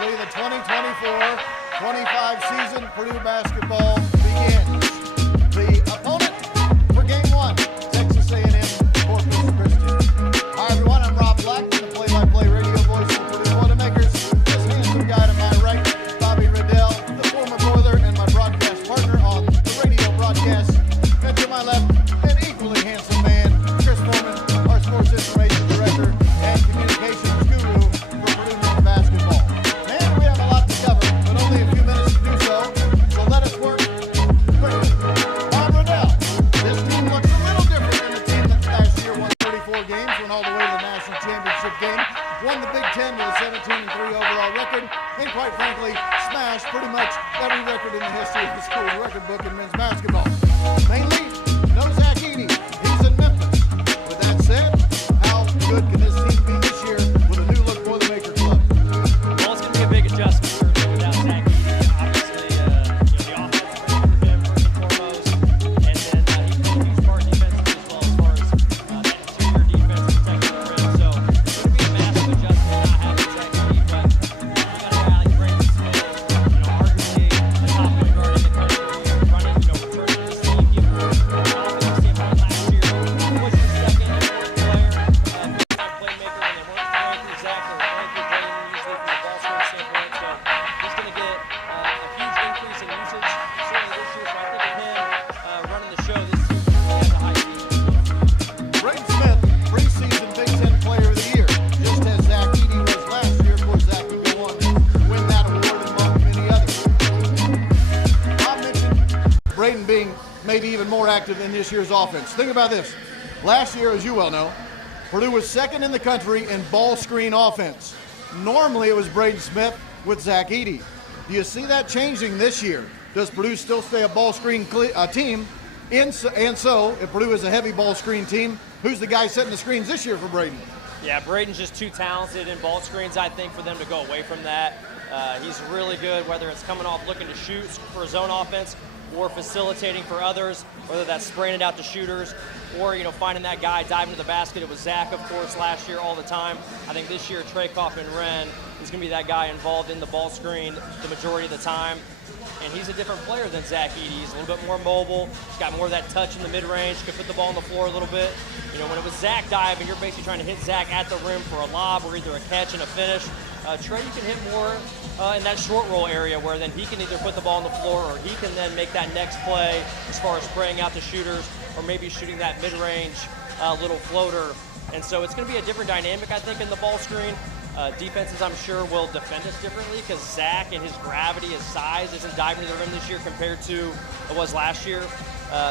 officially the 2024-25 season Purdue basketball begins. The opponent for game one, Texas A&M Corpus Christi. Hi everyone, I'm Rob Black, the play-by-play radio voice for Purdue Boilermakers. This handsome guy to my right, Ridell, the former Boiler and my broadcast partner on the radio broadcast. And to my left, an equally handsome man, Chris Forman, our sports information director and communications guru for Purdue men's basketball. Man, we have a lot to cover, but only a few minutes to do so. So let us work quickly. Ridell, this team looks a little different than the team that last year won 34 games, went all the way to the national championship game, won the Big Ten with a 17-3 overall record, and quite frankly, smashed pretty much every record in the history of the school's record book in men's basketball. Mainly, no Zach Keady. He's in Memphis. With that said, how good can this team be this year with a new look Boilermaker club? Well, it's going to be a big adjustment without Zach Keady. Obviously, the offense for him first and foremost, and then he plays a huge part defensively as well as far as that interior defense protecting the rim. So it's going to be a massive adjustment not having Zach Keady, but you got a guy like Brandon Smith, arguably a top point guard in the country, running, returning this team, giving him an offensive standpoint last year. He was the second important player, first-time playmaker when they weren't playing through Zach. They were playing through Brandon usually from a ball scoring standpoint. So he's going to get a huge increase in usage certainly this year. So I think of him running the show this season has a high season. Brandon Smith, preseason Big Ten Player of the Year, just as Zach Keady was last year. Of course, Zach would go on to win that award among many others. Bob mentioned Braden being maybe even more active in this year's offense. Think about this. Last year, as you well know, Purdue was second in the country in ball screen offense. Normally, it was Braden Smith with Zach Keady. Do you see that changing this year? Does Purdue still stay a ball screen team? And so, if Purdue is a heavy ball screen team, who's the guy setting the screens this year for Braden? Yeah, Braden's just too talented in ball screens, I think, for them to go away from that. He's really good, whether it's coming off looking to shoot for zone offense or facilitating for others, whether that's spraying it out to shooters or, finding that guy diving to the basket. It was Zach, of course, last year all the time. I think this year, Traykoff and Wren is going to be that guy involved in the ball screen the majority of the time. And he's a different player than Zach Keady. He's a little bit more mobile. He's got more of that touch in the mid-range. Can put the ball on the floor a little bit. When it was Zach diving, you're basically trying to hit Zach at the rim for a lob or either a catch and a finish. Trey, you can hit more in that short roll area where then he can either put the ball on the floor or he can then make that next play as far as spraying out to shooters or maybe shooting that mid-range little floater. And so it's going to be a different dynamic, I think, in the ball screen. Defenses, I'm sure, will defend us differently because Zach and his gravity, his size, isn't diving to the rim this year compared to it was last year.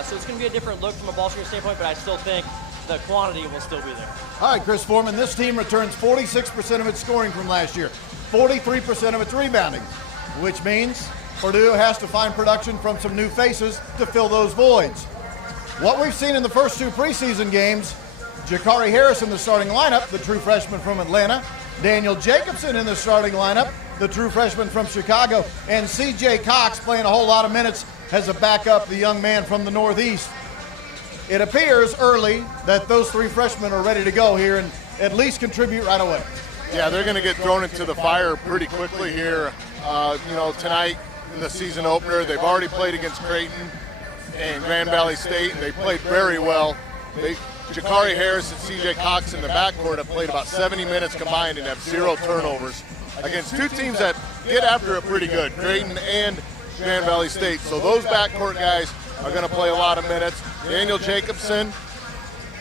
So it's going to be a different look from a ball screen standpoint, but I still think the quantity will still be there. All right, Chris Forman, this team returns 46% of its scoring from last year, 43% of its rebounding, which means Purdue has to find production from some new faces to fill those voids. What we've seen in the first two preseason games, Jakari Harris in the starting lineup, the true freshman from Atlanta, Daniel Jacobson in the starting lineup, the true freshman from Chicago, and C.J. Cox playing a whole lot of minutes as a backup, the young man from the Northeast. It appears early that those three freshmen are ready to go here and at least contribute right away. Yeah, they're going to get thrown into the fire pretty quickly here. Tonight in the season opener, they've already played against Creighton and Grand Valley State, and they played very well. Jakari Harris and C.J. Cox in the backcourt have played about 70 minutes combined and have 0 turnovers against two teams that get after it pretty good, Creighton and Grand Valley State. So those backcourt guys are going to play a lot of minutes. Daniel Jacobson,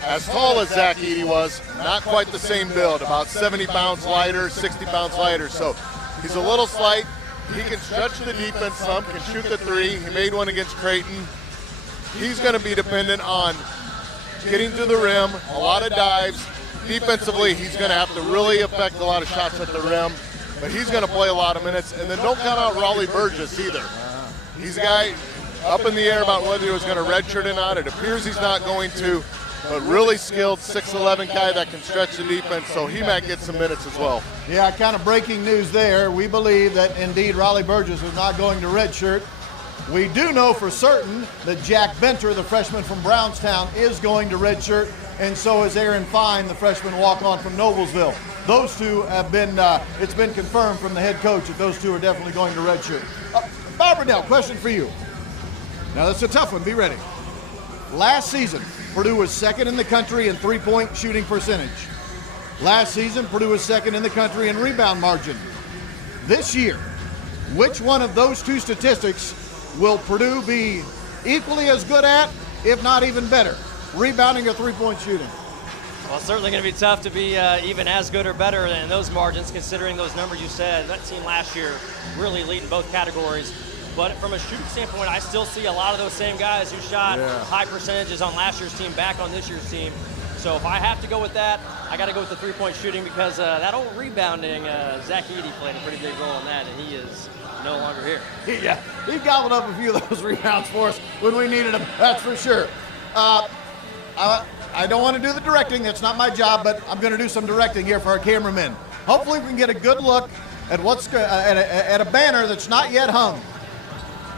as tall as Zach Keady was, not quite the same build, about 70 pounds lighter, 60 pounds lighter. So he's a little slight. He can stretch the defense some, can shoot the three. He made one against Creighton. He's going to be dependent on getting to the rim, a lot of dives. Defensively, he's going to have to really affect a lot of shots at the rim, but he's going to play a lot of minutes. And then don't count out Raleigh Burgess either. He's a guy up in the air about whether he was going to redshirt or not. It appears he's not going to, but really skilled 6'11" guy that can stretch the defense, so he might get some minutes as well. Yeah, kind of breaking news there. We believe that indeed Raleigh Burgess is not going to redshirt. We do know for certain that Jack Benter, the freshman from Brownstown, is going to redshirt, and so is Aaron Fine, the freshman walk-on from Noblesville. those two have been, it's been confirmed from the head coach that those two are definitely going to redshirt. Bob Ridell, question for you. Now that's a tough one, be ready. Last season, Purdue was second in the country in three-point shooting percentage. Last season, Purdue was second in the country in rebound margin. This year, which one of those two statistics will Purdue be equally as good at, if not even better? Rebounding or three-point shooting? Well, it's certainly going to be tough to be even as good or better in those margins, considering those numbers you said. That team last year really leading both categories. But from a shooting standpoint, I still see a lot of those same guys who shot high percentages on last year's team back on this year's team. So if I have to go with that, I got to go with the three-point shooting because that old rebounding, Zach Keady played a pretty big role in that, and he is no longer here. Yeah, he gobbled up a few of those rebounds for us when we needed them, that's for sure. I don't want to do the directing, that's not my job, but I'm going to do some directing here for our cameramen. Hopefully we can get a good look at what's at a banner that's not yet hung.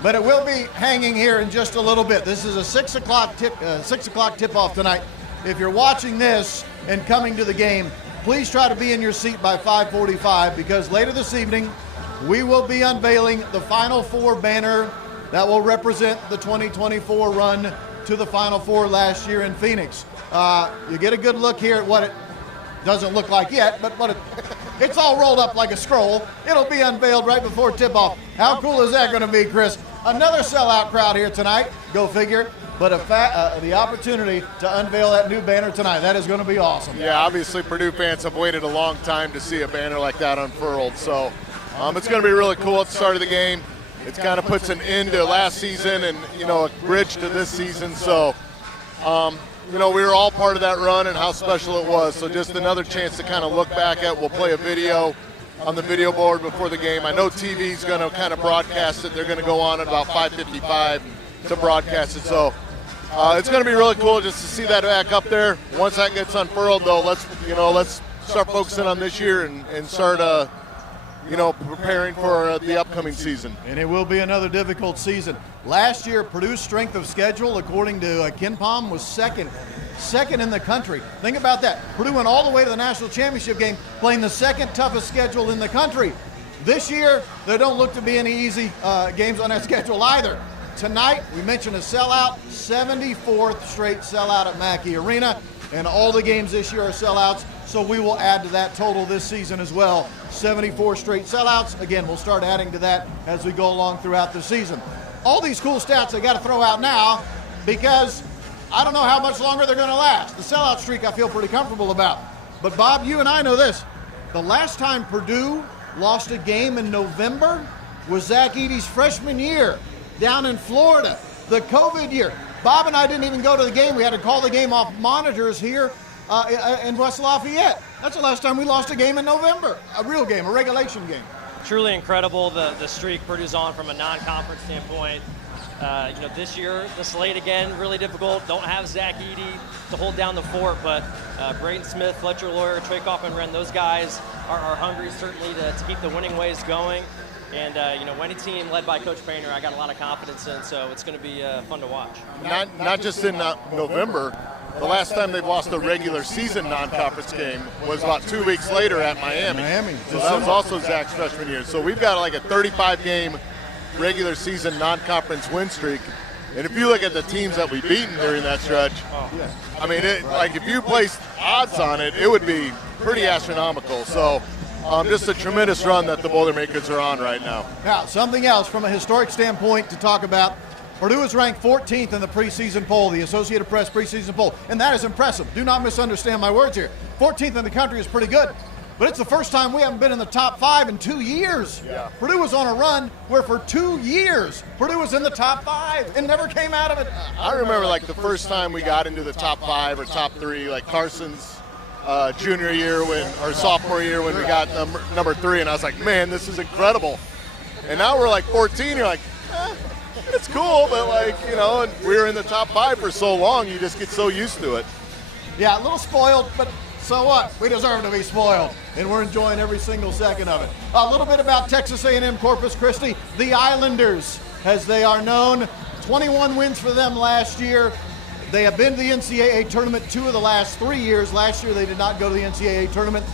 But it will be hanging here in just a little bit. This is a 6 o'clock tip-off tonight. If you're watching this and coming to the game, please try to be in your seat by 5:45 because later this evening we will be unveiling the Final Four banner that will represent the 2024 run to the Final Four last year in Phoenix. You get a good look here at what it doesn't look like yet, but what it's all rolled up like a scroll. It'll be unveiled right before tip-off. How cool is that going to be, Chris? Another sellout crowd here tonight, go figure, but the opportunity to unveil that new banner tonight, that is going to be awesome. Yeah, obviously Purdue fans have waited a long time to see a banner like that unfurled, so it's going to be really cool at the start of the game. It kind of puts an end to last season and, a bridge to this season, so, we were all part of that run and how special it was, so just another chance to kind of look back at. We'll play a video on the video board before the game. I know TV's going to kind of broadcast it. They're going to go on at about 5:55 to broadcast it. So it's going to be really cool just to see that back up there. Once that gets unfurled, though, let's start focusing on this year and start preparing for the upcoming season. And it will be another difficult season. Last year, Purdue's strength of schedule, according to Ken Palm, was second in the country. Think about that. Purdue went all the way to the national championship game, playing the second toughest schedule in the country. This year, there don't look to be any easy games on that schedule either. Tonight, we mentioned a sellout, 74th straight sellout at Mackey Arena, and all the games this year are sellouts, so we will add to that total this season as well. 74 straight sellouts. Again, we'll start adding to that as we go along throughout the season. All these cool stats I got to throw out now because I don't know how much longer they're going to last. The sellout streak I feel pretty comfortable about. But Bob, you and I know this. The last time Purdue lost a game in November was Zach Edey's freshman year down in Florida, the COVID year. Bob and I didn't even go to the game. We had to call the game off monitors here in West Lafayette. That's the last time we lost a game in November, a real game, a regulation game. Truly incredible, the streak Purdue's on from a non-conference standpoint. This year, the slate again, really difficult. Don't have Zach Edey to hold down the fort, but Braden Smith, Fletcher Lawyer, Trey Kaufman-Wren, those guys are hungry certainly to keep the winning ways going. And, any team led by Coach Painter, I got a lot of confidence in, so it's going to be fun to watch. Not just in November. The last time they've lost a regular season non-conference game was about 2 weeks later at Miami. So that was also Zach's freshman year. So we've got like a 35-game regular season non-conference win streak. And if you look at the teams that we've beaten during that stretch, I mean, if you placed odds on it, it would be pretty astronomical. So just a tremendous run that the Boilermakers are on right now. Now, something else from a historic standpoint to talk about. Purdue is ranked 14th in the preseason poll, the Associated Press preseason poll, and that is impressive. Do not misunderstand my words here. 14th in the country is pretty good, but it's the first time we haven't been in the top 5 in 2 years. Yeah. Purdue was on a run where for 2 years, Purdue was in the top 5 and never came out of it. I remember like the first time we got into the top 5 or top 3, like Carson's junior year or sophomore year when we got number 3, and I was like, man, this is incredible. And now we're like 14, you're like, it's cool, but and we were in the top 5 for so long, you just get so used to it. Yeah, a little spoiled, but so what? We deserve to be spoiled, and we're enjoying every single second of it. A little bit about Texas A&M Corpus Christi, the Islanders, as they are known. 21 wins for them last year. They have been to the NCAA tournament 2 of the last 3 years. Last year they did not go to the NCAA tournament.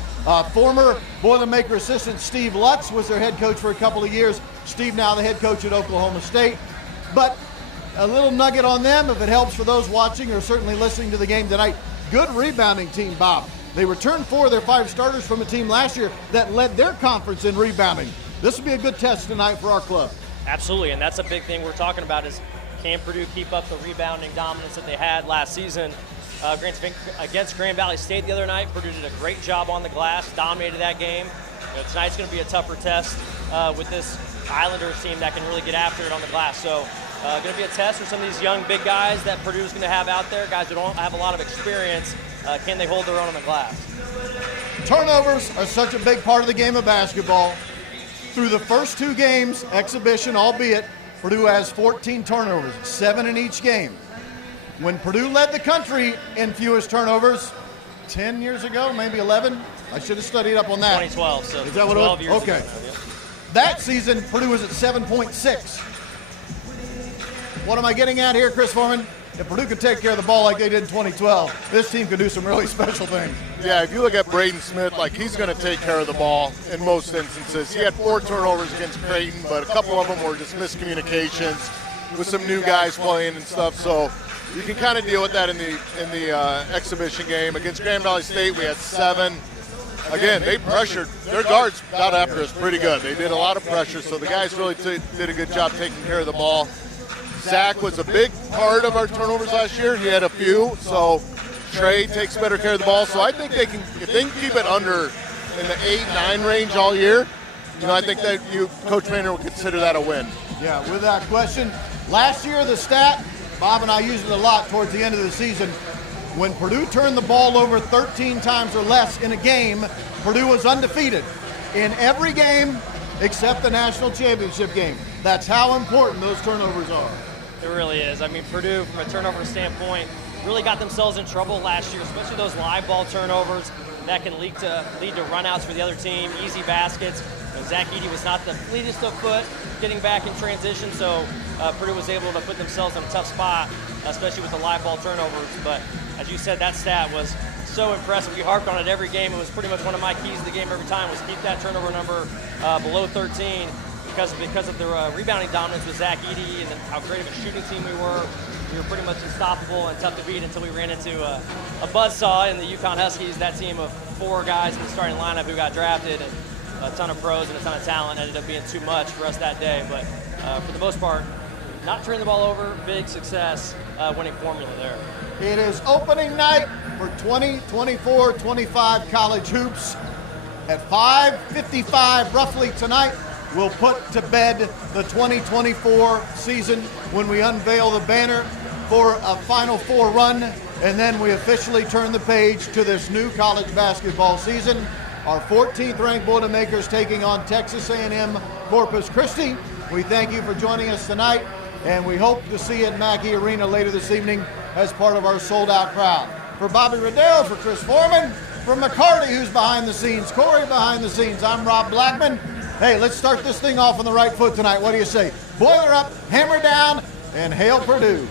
Former Boilermaker assistant Steve Lutz was their head coach for a couple of years. Steve now the head coach at Oklahoma State. But a little nugget on them, if it helps for those watching or certainly listening to the game tonight. Good rebounding team, Bob. They returned 4 of their 5 starters from a team last year that led their conference in rebounding. This will be a good test tonight for our club. Absolutely, and that's a big thing we're talking about is can Purdue keep up the rebounding dominance that they had last season? Against Grand Valley State the other night, Purdue did a great job on the glass, dominated that game. Tonight's going to be a tougher test with this Islanders team that can really get after it on the glass. So going to be a test for some of these young big guys that Purdue's going to have out there, guys who don't have a lot of experience. Can they hold their own on the glass? Turnovers are such a big part of the game of basketball. Through the first 2 games, exhibition albeit, Purdue has 14 turnovers, 7 in each game. When Purdue led the country in fewest turnovers 10 years ago, maybe 11, I should have studied up on that. 2012, so is that what 12 years okay. ago. Yeah. That season, Purdue was at 7.6. What am I getting at here, Chris Forman? If Purdue could take care of the ball like they did in 2012, this team could do some really special things. Yeah, if you look at Braden Smith, like he's going to take care of the ball in most instances. He had 4 turnovers against Creighton, but a couple of them were just miscommunications with some new guys playing and stuff. So you can kind of deal with that in the exhibition game. Against Grand Valley State, we had 7. Again, they pressured. Their guards got after us pretty good. They did a lot of pressure, so the guys really did a good job taking care of the ball. Zach was a big part of our turnovers last year. He had a few, so Trey takes better care of the ball. So I think they can, if they can keep it under in the 8-9 range all year, I think that Coach Maynard would consider that a win. Yeah, with that question, last year the stat, Bob and I used it a lot towards the end of the season. When Purdue turned the ball over 13 times or less in a game, Purdue was undefeated in every game except the national championship game. That's how important those turnovers are. It really is. I mean, Purdue, from a turnover standpoint, really got themselves in trouble last year, especially those live ball turnovers that can lead to runouts for the other team, easy baskets. Zach Keady was not the fleetest of foot getting back in transition, so Purdue was able to put themselves in a tough spot, especially with the live ball turnovers. But as you said, that stat was so impressive. We harped on it every game. It was pretty much one of my keys to the game every time was keep that turnover number below 13 because of the rebounding dominance with Zach Keady and how great of a shooting team we were. We were pretty much unstoppable and tough to beat until we ran into a buzzsaw in the UConn Huskies, that team of 4 guys in the starting lineup who got drafted, and a ton of pros and a ton of talent. Ended up being too much for us that day. But for the most part, not turning the ball over, big success, winning formula there. It is opening night for 2024-25 college hoops. At 5:55 roughly tonight, we'll put to bed the 2024 season when we unveil the banner for a Final Four run, and then we officially turn the page to this new college basketball season. Our 14th ranked Boilermakers taking on Texas A&M Corpus Christi. We thank you for joining us tonight, and we hope to see you at Mackey Arena later this evening as part of our sold-out crowd. For Bobby Ridell, for Chris Forman, for McCarty, who's behind the scenes, Corey behind the scenes, I'm Rob Blackman. Hey, let's start this thing off on the right foot tonight. What do you say? Boiler up, hammer down, and hail Purdue.